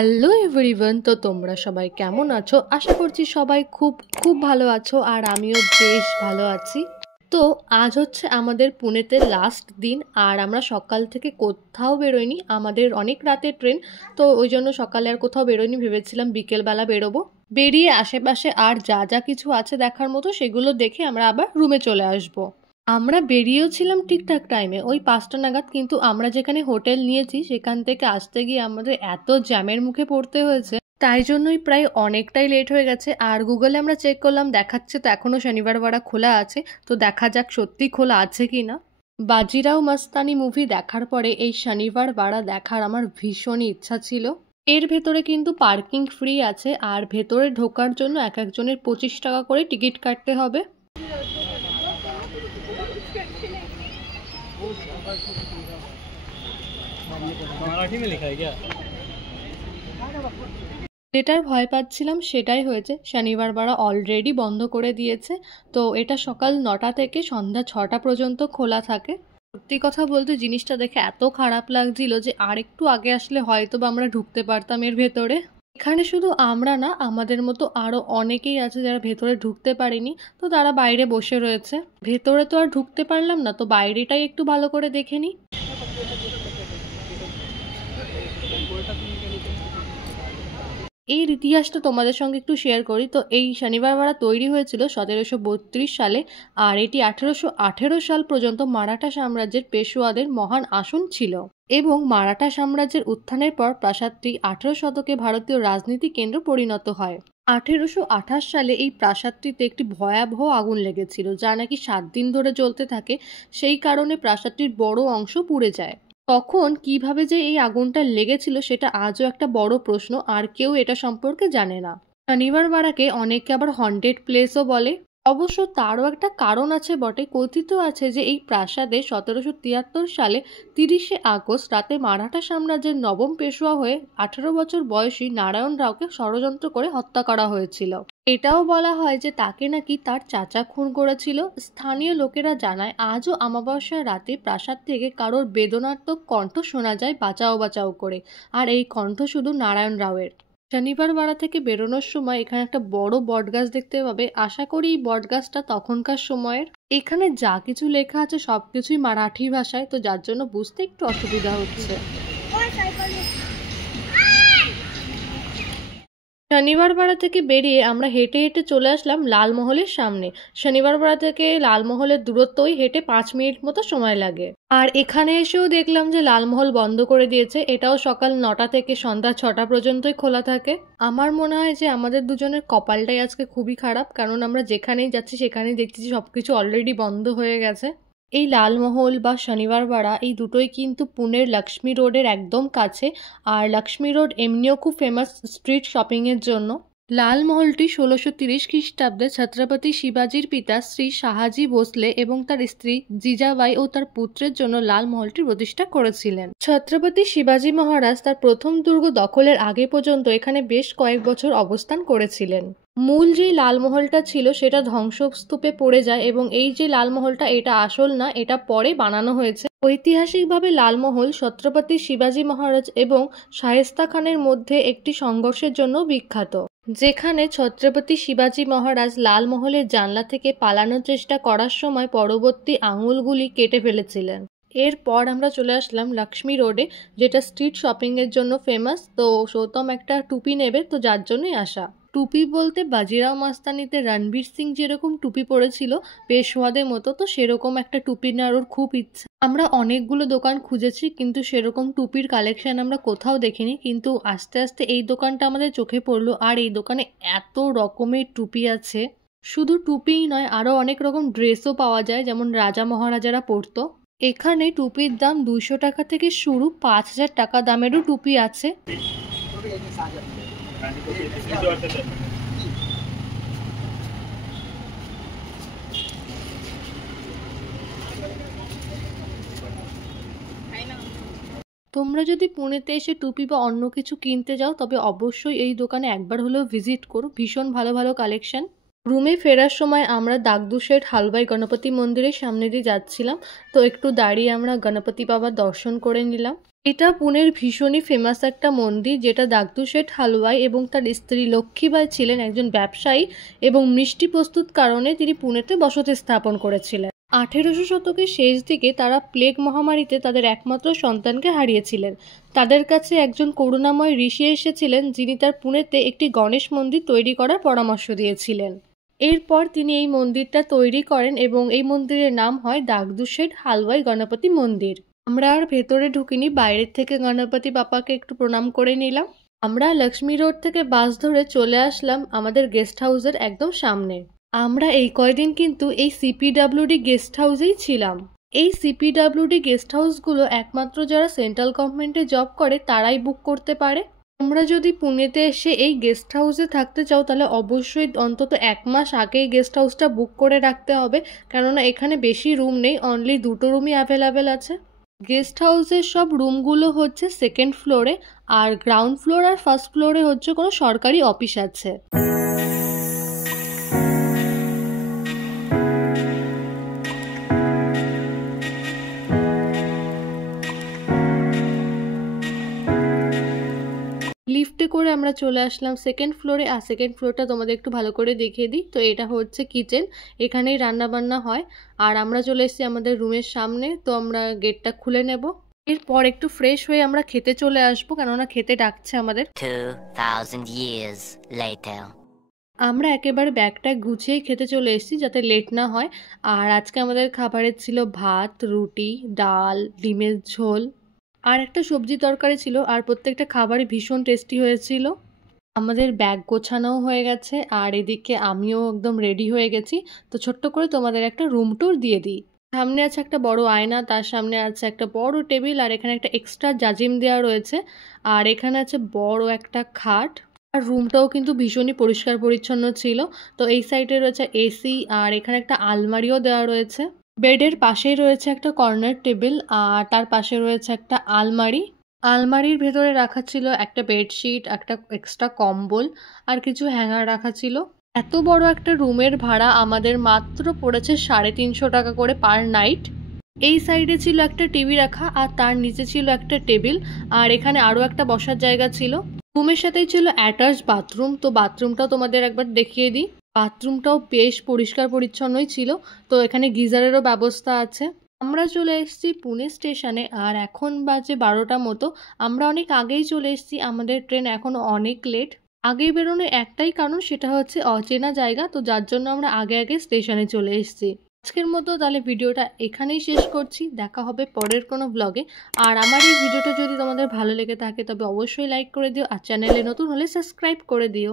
Hello everyone, তো তোমরা সবাই কেমন আছো? আশা করছি সবাই খুব খুব ভালো আছো, আর আমিও বেশ ভালো আছি। তো আজ হচ্ছে আমাদের পুনেতে লাস্ট দিন, আর আমরা সকাল থেকে কোথাও বেরোইনি, আমাদের অনেক রাতের ট্রেন। তো ওই জন্য সকালে আর কোথাও বেরোইনি, ভেবেছিলাম বিকেলবেলা বেরোবো। বেরিয়ে আশেপাশে আর যা যা কিছু আছে দেখার মতো সেগুলো দেখে আমরা আবার রুমে চলে আসবো। আমরা বেরিয়েও ছিলাম ঠিকঠাক টাইমে, ওই 5টা নাগাদ, কিন্তু আমরা যেখানে হোটেল নিয়েছি সেখান থেকে আসতে গিয়ে আমাদের এত জ্যামের মুখে পড়তে হয়েছে, তাই জন্যই প্রায় অনেকটাই লেট হয়ে গেছে। আর গুগলে আমরা চেক করলাম, দেখাচ্ছে তো এখনও শনিবার বাড়া খোলা আছে। তো দেখা যাক সত্যি খোলা আছে কি না। বাজিরাও মাস্তানি মুভি দেখার পরে এই শনিবার বাড়া দেখার আমার ভীষণই ইচ্ছা ছিল। এর ভেতরে কিন্তু পার্কিং ফ্রি আছে, আর ভেতরে ঢোকার জন্য এক একজনের 25 টাকা করে টিকিট কাটতে হবে। मराठी में लिखा है क्या? যেটার ভয় পাচ্ছিলাম সেটাই হয়েছে, শনিবার বাড়া অলরেডি বন্ধ করে দিয়েছে। তো এটা সকাল 9টা থেকে সন্ধ্যা 6টা পর্যন্ত খোলা থাকে। সত্যি কথা বলতে জিনিসটা দেখে এত খারাপ লাগছিল যে আর একটু আগে আসলে হয়তো বা আমরা ঢুকতে পারতাম এর ভেতরে। এখানে শুধু আমরা না, আমাদের মতো আরও অনেকেই আছে যারা ভেতরে ঢুকতে পারেনি, তো তারা বাইরে বসে রয়েছে। ভেতরে তো আর ঢুকতে পারলাম না, তো বাইরেটাই একটু ভালো করে দেখে নিই। এর ইতিহাসটা তোমাদের সঙ্গে একটু শেয়ার করি। তো এই শনিবার বাড়া তৈরি হয়েছিল 1732 সালে, আর এটি 1818 সাল পর্যন্ত মারাঠা সাম্রাজ্যের পেশোয়াদের মহান আসন ছিল। এবং মারাঠা সাম্রাজ্যের উত্থানের পর প্রাসাদটি 18 শতকে ভারতীয় রাজনীতি কেন্দ্র পরিণত হয়। 1828 সালে এই প্রাসাদটিতে একটি ভয়াবহ আগুন লেগেছিল, যা নাকি 7 দিন ধরে জ্বলতে থাকে। সেই কারণে প্রাসাদটির বড় অংশ পুড়ে যায়। তখন কিভাবে যে এই আগুনটা লেগেছিল সেটা আজও একটা বড় প্রশ্ন, আর কেউ এটা সম্পর্কে জানে না। শনিবার বাড়াকে অনেকে আবার হন্টেড প্লেসও বলে। অবশ্য তারও একটা কারণ আছে বটে। কথিত আছে যে এই প্রাসাদে 1773 সালে 30শে আগস্ট রাতে মারাঠা সাম্রাজ্যের নবম পেশোয়া হয়ে 18 বছর বয়সী নারায়ণ রাওকে ষড়যন্ত্র করে হত্যা করা হয়েছিল। এটাও বলা হয় যে তাকে নাকি তার চাচা খুন করেছিল। স্থানীয় লোকেরা জানায় আজও অমাবস্যার রাতে প্রাসাদ থেকে কারোর বেদনার্থক কণ্ঠ শোনা যায়, বাঁচাও বাঁচাও করে। আর এই কণ্ঠ শুধু নারায়ণ রাওয়ের। শনিবার বাড়া থেকে বেরোনোর সময় এখানে একটা বড় বটগাছ দেখতে পাবে। আশা করি এই বটগাছটা তখনকার সময়ের। এখানে যা কিছু লেখা আছে সবকিছুই মারাঠি ভাষায়, তো যার জন্য বুঝতে একটু অসুবিধা হচ্ছে। শনিবার পাড়া থেকে বেরিয়ে আমরা হেঁটে হেঁটে চলে আসলাম লালমহলের সামনে। শনিবার পাড়া থেকে লালমহলের দূরত্ব ওই হেঁটে 5 মিনিট মতো সময় লাগে। আর এখানে এসেও দেখলাম যে লালমহল বন্ধ করে দিয়েছে। এটাও সকাল 9টা থেকে সন্ধ্যা 6টা পর্যন্তই খোলা থাকে। আমার মনে হয় যে আমাদের দুজনের কপালটাই আজকে খুবই খারাপ, কারণ আমরা যেখানেই যাচ্ছি সেখানেই দেখছি সবকিছু অলরেডি বন্ধ হয়ে গেছে। এই লালমহল বা শনিবার বাড়া এই দুটোই কিন্তু পুনের লক্ষ্মী রোডের একদম কাছে। আর লক্ষ্মী রোড এমনিও খুব ফেমাস স্ট্রিট শপিংয়ের জন্য। লালমহলটি 1630 খ্রিস্টাব্দে ছত্রপতি শিবাজির পিতা শ্রী শাহাজি ভোসলে এবং তার স্ত্রী জিজাবাই ও তার পুত্রের জন্য লালমহলটি প্রতিষ্ঠা করেছিলেন। ছত্রপতি শিবাজি মহারাজ তার প্রথম দুর্গ দখলের আগে পর্যন্ত এখানে বেশ কয়েক বছর অবস্থান করেছিলেন। মূল যে লালমহলটা ছিল সেটা ধ্বংসস্তূপে পড়ে যায়, এবং এই যে লালমহলটা এটা আসল না, এটা পরে বানানো হয়েছে। ঐতিহাসিকভাবে লালমহল ছত্রপতি শিবাজি মহারাজ এবং শায়েস্তা খানের মধ্যে একটি সংঘর্ষের জন্য বিখ্যাত, যেখানে ছত্রপতি শিবাজি মহারাজ লালমহলের জানলা থেকে পালানোর চেষ্টা করার সময় পরবর্তী আঙুলগুলি কেটে ফেলেছিলেন। এরপর আমরা চলে আসলাম লক্ষ্মী রোডে, যেটা স্ট্রিট শপিংয়ের জন্য ফেমাস। তো সৌতম একটা টুপি নেবে, তো যার জন্যই আসা। টুপি বলতে বাজিরাও মাস্তানিতে রণবীর সিং যেরকম টুপি পরেছিল পেশওয়াদের মতো, তো সেরকম একটা টুপি নেওয়ার ওর খুব ইচ্ছা। আমরা অনেকগুলো দোকান খুঁজেছি, কিন্তু সেরকম টুপির কালেকশন আমরা কোথাও দেখিনি। কিন্তু আস্তে আস্তে এই দোকানটা আমাদের চোখে পড়লো, আর এই দোকানে এত রকমের টুপি আছে। শুধু টুপিই নয়, আরও অনেক রকম ড্রেসও পাওয়া যায়, যেমন রাজা মহারাজারা পরতো। এখানে টুপির দাম 200 টাকা থেকে শুরু, 5000 টাকা দামেরও টুপি আছে। তোমরা যদি পুনেতে এসে টুপি বা অন্য কিছু কিনতে যাও, তবে অবশ্যই এই দোকানে একবার হলেও ভিজিট করো। ভীষণ ভালো ভালো কালেকশন। রুমে ফেরার সময় আমরা দাগদুশের হালবাই গণপতি মন্দিরের সামনে দিয়ে যাচ্ছিলাম, তো একটু দাঁড়িয়ে আমরা গণপতি বাবার দর্শন করে নিলাম। এটা পুনের ভীষণই ফেমাস একটা মন্দির, যেটা দাগদু শেঠ হালওয়াই এবং তার স্ত্রী লক্ষ্মীবাই ছিলেন একজন ব্যবসায়ী এবং মিষ্টি প্রস্তুত কারণে তিনি পুনেতে বসতি স্থাপন করেছিলেন। 1800 শতকের শেষ দিকে তারা প্লেগ মহামারীতে তাদের একমাত্র সন্তানকে হারিয়েছিলেন। তাদের কাছে একজন করুণাময় ঋষি এসেছিলেন, যিনি তার পুনেতে একটি গণেশ মন্দির তৈরি করার পরামর্শ দিয়েছিলেন। এরপর তিনি এই মন্দিরটা তৈরি করেন এবং এই মন্দিরের নাম হয় দাগদু শেঠ হালওয়াই গণপতি মন্দির। আমরা আর ভেতরে ঢুকিনি, বাইরের থেকে গণপতি বাপাকে একটু প্রণাম করে নিলাম। আমরা লক্ষ্মী রোড থেকে বাস ধরে চলে আসলাম আমাদের গেস্ট হাউসের একদম সামনে। আমরা এই কয়দিন কিন্তু এই সিপিডাব্লিউডি গেস্ট হাউসেই ছিলাম। এই সিপিডাব্লিউডি গেস্ট হাউসগুলো একমাত্র যারা সেন্ট্রাল গভর্নমেন্টে জব করে তারাই বুক করতে পারে। তোমরা যদি পুনেতে এসে এই গেস্ট হাউসে থাকতে চাও তাহলে অবশ্যই অন্তত 1 মাস আগেই গেস্ট হাউসটা বুক করে রাখতে হবে, কেননা এখানে বেশি রুম নেই, অনলি 2টো রুমই অ্যাভেলেবেল আছে। গেস্ট হাউসের সব রুমগুলো হচ্ছে সেকেন্ড ফ্লোরে, আর গ্রাউন্ড ফ্লোর আর ফার্স্ট ফ্লোরে হচ্ছে কোনো সরকারি অফিস আছে। লিফটে করে আমরা চলে আসলাম সেকেন্ড ফ্লোরে। আর সেকেন্ড ফ্লোরটা তোমাদের একটু ভালো করে দেখিয়ে দিই। তো এটা হচ্ছে কিচেন, এখানেই রান্না বান্না হয়। আর আমরা চলে এসেছি আমাদের রুমের সামনে, তো আমরা গেটটা খুলে নেব। এরপর একটু ফ্রেশ হয়ে আমরা খেতে চলে আসবো, কেননা খেতে ডাকছে আমাদের। 2000 years later. আমরা একেবারে ব্যাগটা গুছিয়েই খেতে চলে এসেছি যাতে লেট না হয়। আর আজকে আমাদের খাবারের ছিল ভাত, রুটি, ডাল, ডিমের ঝোল আর একটা সবজি তরকারি ছিল। আর প্রত্যেকটা খাবারই ভীষণ টেস্টি হয়েছিল। আমাদের ব্যাগ গোছানোও হয়ে গেছে আর এদিকে আমিও একদম রেডি হয়ে গেছি। তো ছোট্ট করে তোমাদের একটা রুম ট্যুর দিয়ে দিই। সামনে আছে একটা বড় আয়না, তার সামনে আছে একটা বড় টেবিল, আর এখানে একটা এক্সট্রা জাজিম দেওয়া রয়েছে। আর এখানে আছে বড় একটা খাট। আর রুমটাও কিন্তু ভীষণই পরিষ্কার পরিচ্ছন্ন ছিল। তো এই সাইডে রয়েছে এসি, আর এখানে একটা আলমারিও দেওয়া রয়েছে। বেডের পাশেই রয়েছে একটা কর্নার টেবিল, আর তার পাশে রয়েছে একটা আলমারি। আলমারির ভেতরে রাখা ছিল একটা বেডশিট, একটা এক্সট্রা কম্বল আর কিছু হ্যাঙ্গার রাখা ছিল। এত বড় একটা রুমের ভাড়া আমাদের মাত্র পড়েছে 350 টাকা করে পার নাইট। এই সাইডে ছিল একটা টিভি রাখা আর তার নিচে ছিল একটা টেবিল, আর এখানে আরও একটা বসার জায়গা ছিল। রুমের সাথেই ছিল অ্যাটাচ বাথরুম। তো বাথরুমটাও তোমাদের একবার দেখিয়ে দিই। বাথরুমটাও বেশ পরিষ্কার পরিচ্ছন্নই ছিল। তো এখানে গিজারেরও ব্যবস্থা আছে। আমরা চলে এসেছি পুনে স্টেশনে, আর এখন বাজে 12টা মতো। আমরা অনেক আগেই চলে এসেছি, আমাদের ট্রেন এখনও অনেক লেট। আগেই বেরোনোর একটাই কারণ, সেটা হচ্ছে অচেনা জায়গা, তো যার জন্য আমরা আগে আগে স্টেশনে চলে এসেছি। আজকের মতো তাহলে ভিডিওটা এখানেই শেষ করছি, দেখা হবে পরের কোনো ব্লগে। আর আমার এই ভিডিওটা যদি তোমাদের ভালো লেগে থাকে তবে অবশ্যই লাইক করে দিও, আর চ্যানেলে নতুন হলে সাবস্ক্রাইব করে দিও।